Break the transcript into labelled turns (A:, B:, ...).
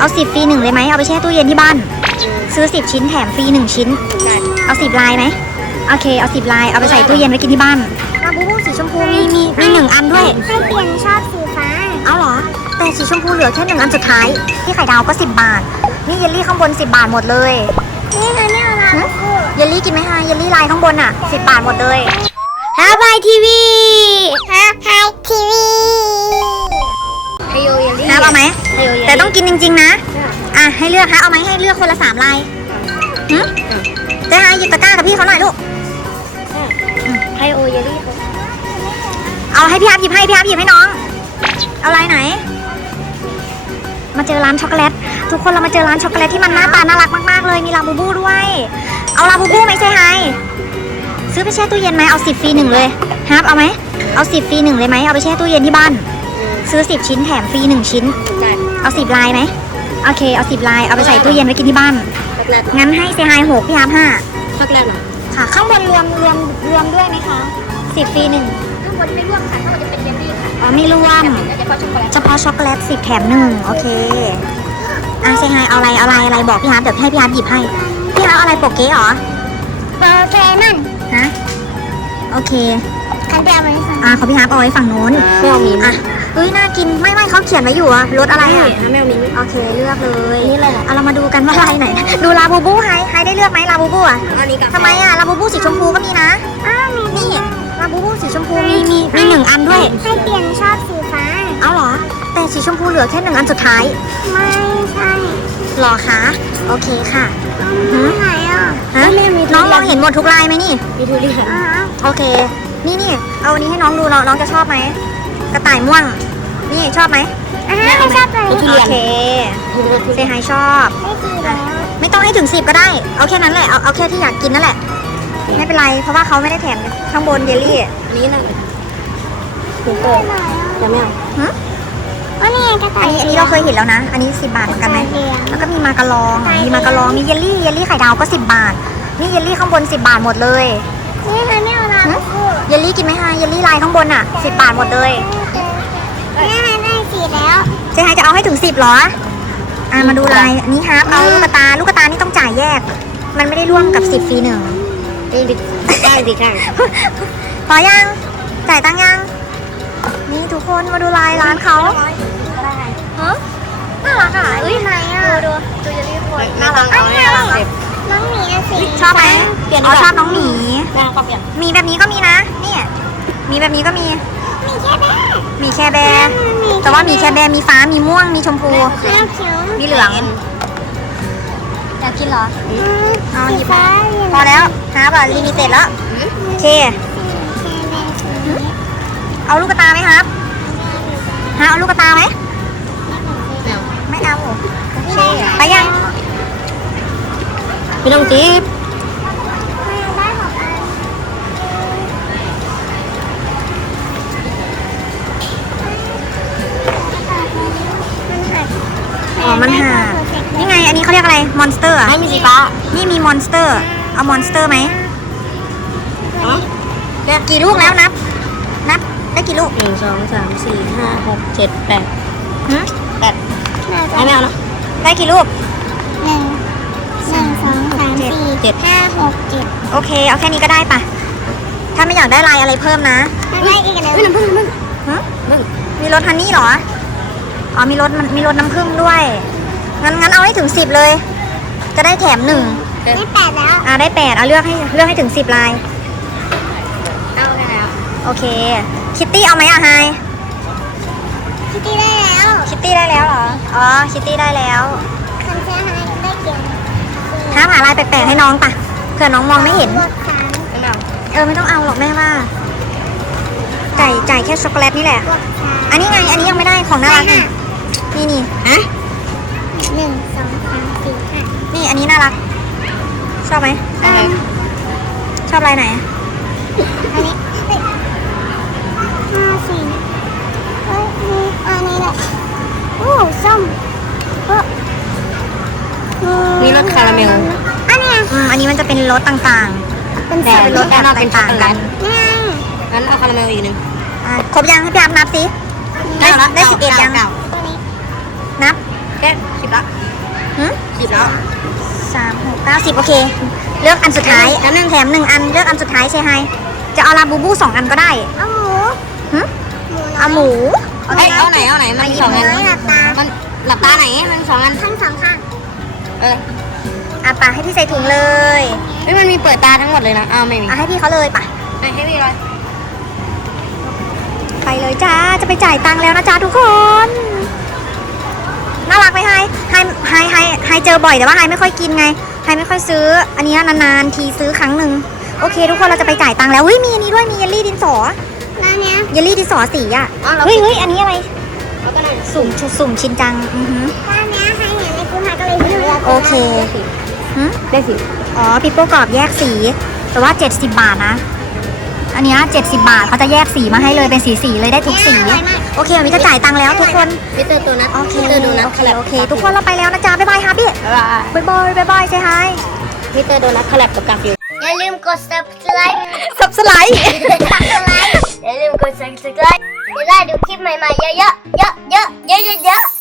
A: เอา10ฟรี1เลยไหมเอาไปแช่ตู้เย็นที่บ้านซื้อ10ชิ้นแถมฟรี1ชิ้นเอา10ลายไหมโอเคเอา10ลายเอาไปใส่ตู้เย็นไว้กินที่บ้านลาบูบูสีชมพูมี1อันด้วย
B: ให้เปลี่ยนชอบสีฟ้า
A: เอาเหรอแต่สีชมพูเหลือแค่1อันสุดท้ายที่ไข่ดาวก็10 บาทนี่เยลลี่ข้างบน10 บาทหมดเลย
B: นี่ค่ะนี่เอาลาบูบู
A: เยลลี่กินไหมฮะเยลลี่ลายข้างบนอ่ะ10 บาทหมดเลยฮาบายทีวี
B: ฮาไฮทีวี
A: ฮาเอาไหมแต่ต้องกินจริงๆนะอ่ะให้เลือกฮะเอาไหมให้เลือกคนละ3 ลายเจ๊ฮะหยิบตะกร้ากับพี่เขาหน่อยลูก
B: ไฮโอเยลลี่
A: เอาให้พี่ฮับหยิบให้น้องเอาลายไหนมาเจอร้านช็อกโกแลตทุกคนเรามาเจอร้านช็อกโกแลตที่มันหน้าตาน่ารักมากๆเลยมีลาบูบูด้วยเอาลาบูบูไหมเจ๊ไฮซื้อไปแช่ตู้เย็นไหมเอา10ฟรี1เลยฮับเอาไหมเอา10ฟรี1เลยไหมเอาไปแช่ตู้เย็นที่บ้านซื้อ10ชิ้นแถมฟรี1ชิ้นเอา10ลายไหมโอเคเอา10ลายเอาไปใส่ตู้เย็นไว้กินที่บ้านงั้นให้เซฮาย6พี่ฮับ5
B: ช็อกโกแลตเหรอ
A: ค่ะข้างบนรวมด้วยไหมคะ10ฟรี1
B: ข้างบนไม่รวมค่ะข้างบนจะเป็นเยลลี่ค่ะ
A: อ๋อไม่รวมเฉพาะช็อกโกแลต10แถม1โอเคเซฮายเอาอะไรบอกพี่ฮับเดี๋ยวให้พี่ฮับหยิบให้พี่ฮับเอาอะไรโปเก๊เหรอ
B: โปเกมอน
A: ฮะโอเค
B: คันเดียวไหมคะ
A: เขาพี่ฮับเอาไว้ฝั่งโน้น
B: ไม่เอามี
A: เฮ้ยน่ากินไม่เขาเขียนไว้อยู่อะรสอะไรอะ
B: ไม่เอามี
A: โอเคเลือกเลย
B: นี่เลย
A: เรามาดูกันว่าลายไหนดูลาบูบูไฮได้เลือกไหมลาบูบูอะทำไมอะลาบูบูสีชมพูก็มีนะ
B: มี
A: นี่ลาบูบูสีชมพูมี1อันด้วย
B: ให้เปลี่ยนชอบสีฟ้า
A: เอาเหรอแต่สีชมพูเหลือแค่1อันสุดท้าย
B: ไม่ใช่
A: หรอคะโอเคค่ะ
B: ไหนอ่ะ
A: น้องมองเห็นหมดทุกลายไหมนี่
B: มีทุเรียน
A: โอเคนี่เอาอันนี้ให้น้องดูน้องจะชอบไหมกระต่ายม่วงนี่ชอบไหม
B: ไม่ชอบเลย
A: โอเคเซฮายชอบไม่ต้องให้ถึง10ก็ได้เอาแค่นั้นแหละเอาแค่ที่อยากกินนั่นแหละไม่เป็นไรเพราะว่าเขาไม่ได้แถมข้างบนเยลลี่
B: นี้นะถูกต้องจะไม่เอาอัน
A: นี้เราเคยเห็นแล้วนะอันนี้10 บาทเหมือนกันไหมแล้วก็มีมากะลองมีเยลลี่ไข่ดาวก็10 บาทนี่เยลลี่ข้างบน10 บาทหมดเลย
B: นี่ค่ะไม่เอาละ
A: เยลลี่กินไหมฮะเยลลี่ลายข้างบนอ่ะ10 บาทหมดเลย
B: นี่ได้10แล้ว
A: เจ๊ไฮจะเอาให้ถึง10หรอมาดูลายนี้ครับเอาลูกตานี่ต้องจ่ายแยกมันไม่ได้ร่วมกับ10ฟรี1
B: ได้ดิค่ะ
A: พอยังจ่ายตังค์ยังนี่ทุกคนมาดูลายร้านเขาน่ารักอ่ะ
B: ไหนอ่ะ
A: ดูเยลลี่คนน่ารัก
B: น้องหมีสิ
A: ชอบไหมชอบน้องหมีมีแบบนี้ก็มีนะนี่มีแบบนี้ก็มีแคร์แบร์แต่ว่ามีแคร์แบร์มีฟ้ามีม่วงมีชมพูมีเหลืองอยากกินเหรอเอาหยิบพอแล้วลิมิเต็ดแล้วโอเคเอาลูกตาไหมครับเอาลูกตาไหมไม่เอาโอเคไปยัง
B: ไม่ต้องจีบ
A: มันหานี่ไงอันนี้เขาเรียกอะไรมอนสเตอร์
B: ไม่มีสีฟ้า
A: นี่มีมอนสเตอร์เอามอนสเตอร์ไหมกี่ลูกแล้วนับได้กี่ลูก
B: 1 2 3 4 5 6 7 8ไม่เอานะ
A: ได้กี่ลูก
B: 1 2 3 4 5 6 7
A: โอเคเอาแค่นี้ก็ได้ปะถ้าไม่อยากได้ลายอะไรเพิ่มนะ
B: ได้อีกแล้วน้ำผึ้ง
A: มีรสฮันนี่เหรอมีรสน้ำผึ้งด้วยงั้นเอาให้ถึง10เลยจะได้แถม1
B: ได้8แล้ว
A: ได้8เอาเลือกให้ถึง10ลาย
B: เอาแล้ว
A: โอเคคิตตี้เอาไหมไฮ
B: คิตตี้ได้แล้ว
A: เหรอคิตตี้ได้แล้ว
B: คันเชียร์ได้เกี่ยว
A: หาลายแปลกๆให้น้องปะเผื่อน้องมองไม่เห็นไม่ต้องเอาหรอกแม่ว่าจ่ายแค่ช็อกโกแลตนี่แหละอันนี้ไงอันนี้ยังไม่ได้ของน่ารักนี่1 2 3 4 5นี่อันนี้น่ารักชอบไหมชอบลายไหน
B: อันนี้5 4อันนี้แหละส้ม
A: มีรสคาราเมลอันนี้มันจะเป็นรสต่างๆเป็นรสแบบต่างๆกัน
B: งั้นเอาคาราเมลอีกนึง
A: ครบยังให้พี่อัพนับสิได้11ยังนับ
B: แค่ 10ละ
A: หืม
B: 10แล้ว
A: 3 6 9 10โอเค เลือกอันสุดท้าย
B: อันหนึ่ง
A: แถม1 อันเลือกอันสุดท้ายใช่ไหมจะเอาลาบูบู2 อันก็ได้
B: เอาหมู
A: หืมเอาหมู
B: เอาไหนมันมี2อัน
A: หลับตา
B: มันหลับตาไหนมัน2อัน
A: ทั้ง2 ข้าง
B: เออ
A: อ่ะปะให้พี่ใส่ถุงเลย
B: เฮ้ยมันมีเปิดตาทั้งหมดเลยนะอ้าวไม่มี
A: อ่ะให้พี่เขาเลยปะ
B: ให้พี่เลย
A: ไปเลยจ้าจะไปจ่ายตังค์แล้วนะจ้าทุกคน น่ารักไหมไฮเจอบ่อยแต่ว่าไฮไม่ค่อยกินไงไฮไม่ค่อยซื้อ อันนี้นานๆทีซื้อครั้งหนึ่งโอเค ทุกคนเราจะไปจ่ายตังค์แล้วเฮ้ยมีอันนี้ด้วยมีเยลลี่ดินสอ
B: ร้านเนี้ย
A: เยลลี่ดินสอสีอ่ะ
B: เฮ้
A: เฮ้ยอันนี้อะไร
B: แล้วก็นั่น
A: สุ่มชินจังอือหือ
B: ร้านเนี้ยให้เห็นในกูพาก็เลยซื้อ
A: โอเคหืม
B: ได้สิ
A: อ๋อปิโป้กรอบแยกสี แต่ว่า70 บาทนะ อันเนี้ย70 บาทเขาจะแยกสีมาให้เลยเป็นสีเลยได้ทุกสีโอเควันนี้จะจ่ายตังค์แล้วทุกคน
B: มิสเตอร์ตัวนัท
A: โอเค
B: มิสเตอร์โดนัท
A: โอเคทุกคนเราไปแล้วนะจ๊ะบ๊ายบายฮาบี้
B: บ๊ายบาย
A: บายใช่ไฮ
B: มิสเตอร์โดนัทคอลแลบกับกาฟิลอย่าลืมกด subscribe
A: สับสไลด์
B: อย่าลืมกด subscribe จะได้ดูคลิปใหม่ๆเยอะๆ